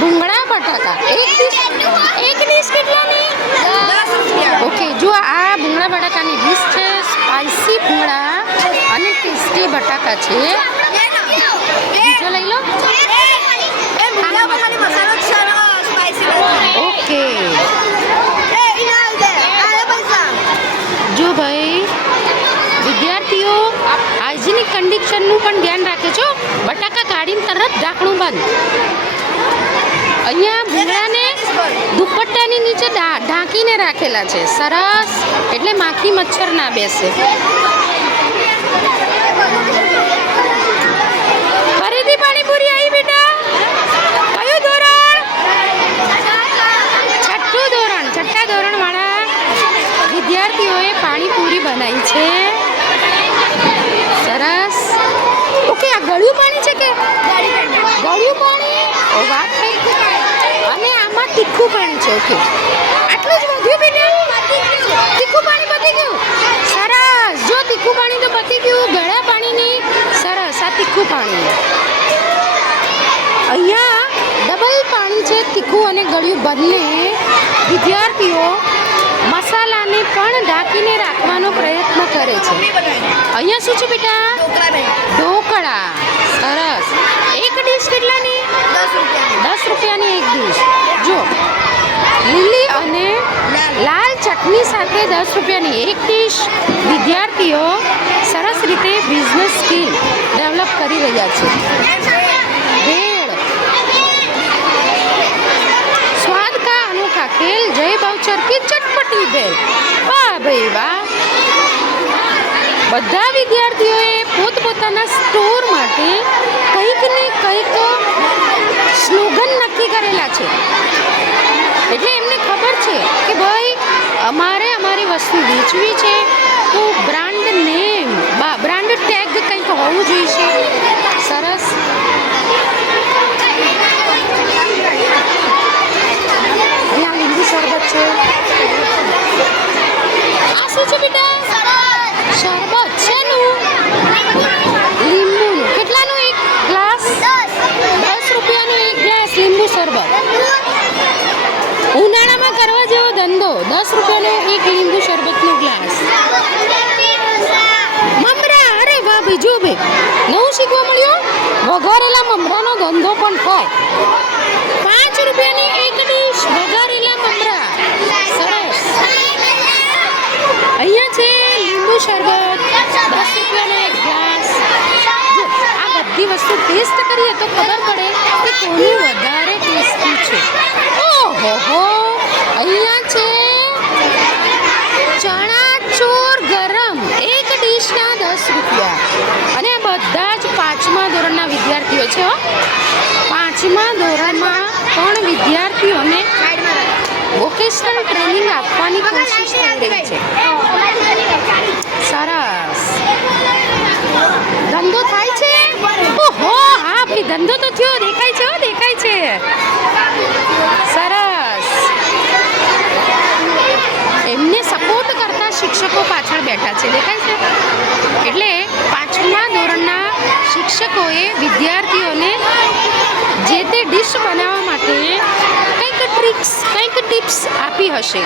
ભૂંગળા બટાકા એક ડીશ કેટલાની? ઓકે, જો આ ભૂંગળા બટાકાની ડીશ છે. સ્પાઇસી ભૂંગળા અને ટેસ્ટી બટાકા છે. બીજો લઈ લો. ઓકે, જો ભાઈ વિદ્યાર્થીઓ હાઇજીનિક કન્ડિશનનું પણ ધ્યાન રાખે છો. બટાકા કાઢીને તરત ઢાંકણું બંધ. અહીંયા ભૂંગળાને દુપટ્ટાની નીચે ઢાંકીને રાખેલા છે. સરસ, એટલે માખી મચ્છર ના બેસે. ફરીથી પાણીપુરી આવી બેટા. કયું ધોરણ? છઠ્ઠું ધોરણ. છઠ્ઠા ધોરણવાળા વિદ્યાર્થીઓએ પાણીપુરી બનાવી છે. સરસ. ઓકે, આ ગળ્યું પાણી છે કે ગળ્યું પાણી? ઓ વાત થઈ. અને આમાં તીખું પાણી છે. ઓકે, આટલું જ વધ્યું બેટા? તીખું પાણી પતી ગયું. સરસ. જો તીખું પાણી તો પતી ગયું, ગળા પાણીની. સરસ, આ તીખું પાણી. અહીંયા ડબલ પાણી છે, તીખું અને ગળ્યું બંને. વિદ્યાર્થીઓ મસાલાને પણ ઢાંકીને રાખવાનો પ્રયત્ન કરે છે. અહીંયા શું છે બેટા? ઢોકળા. સરસ. એક ડીશ કેટલાની? 10 રૂપિયાની એક ડીશ. જો લીલી અને લાલ ચટણી સાથે 10 રૂપિયાની એક ડીશ. વિદ્યાર્થીઓ સરસ રીતે બિઝનેસ સ્કિલ ડેવલપ કરી રહ્યા છે. ભેળ. સ્વાદ કા અનોખા ખેલ, જય બાઉચર કી ચટપટી ભેળ. વાહ ભાઈ વાહ. બધા વિદ્યાર્થીઓએ પોતપોતાના સ્ટોર માટે કંઈક ને કંઈક સ્લોગન નક્કી કરેલા છે. એટલે એમને ખબર છે કે ભાઈ અમારે અમારી વસ્તુ વેચવી છે તો બ્રાન્ડ નેમ, બ્રાન્ડ ટેગ કંઈક હોવું જોઈએ. સરસ. અહીંયા લીંબુ શરબત છે. આ શું છે બેટા? શરબત. શેનું? લીંબુનું. કેટલાનું એક ગ્લાસ? 10 રૂપિયાનું એક ગ્લાસ લીંબુ શરબત. ઉનાળામાં કરવા જેવો ધંધો. 10 રૂપિયાનો એક લીંબુ શરબતનો ગ્લાસ. મમરા. અરે વાહ ભાઈ, જો ભાઈ નવું શીખવા મળ્યું. વઘારેલા મમરાનો ધંધો પણ થાય. 5 રૂપિયાની એક ડીશ વઘારેલા મમરા. સરસ. અહીંયા છે લીંબુ શરબત, 10 રૂપિયાનો એક ગ્લાસ. આ બધી વસ્તુ ટેસ્ટ કરીએ તો ખબર પડે કે કોની વધારે ટેસ્ટી છે. ઓહો, અહીંયા છે ચણાચોર ગરમ, એક ડીશના 10 રૂપિયા. અને આ બધા જ 5મા ધોરણના વિદ્યાર્થીઓ છે. 5મા ધોરણમાં પણ વિદ્યાર્થીઓને વોકેશનલ ટ્રેનિંગ આપવાની કોશિશ થઈ રહી છે. સરસ. ધંધો થાય છે. ઓહો, હા ભાઈ, ધંધો તો થયો. દેખાય છે, દેખાય છે. સરસ. એમને સપોર્ટ કરતા શિક્ષકો પાછળ બેઠા છે, દેખાય છે. એટલે 5મા ધોરણના શિક્ષકોએ વિદ્યાર્થીઓને જે તે ડિશ બનાવવા માટે કંઈક ટ્રિક્સ, કંઈક ટિપ્સ આપી હશે.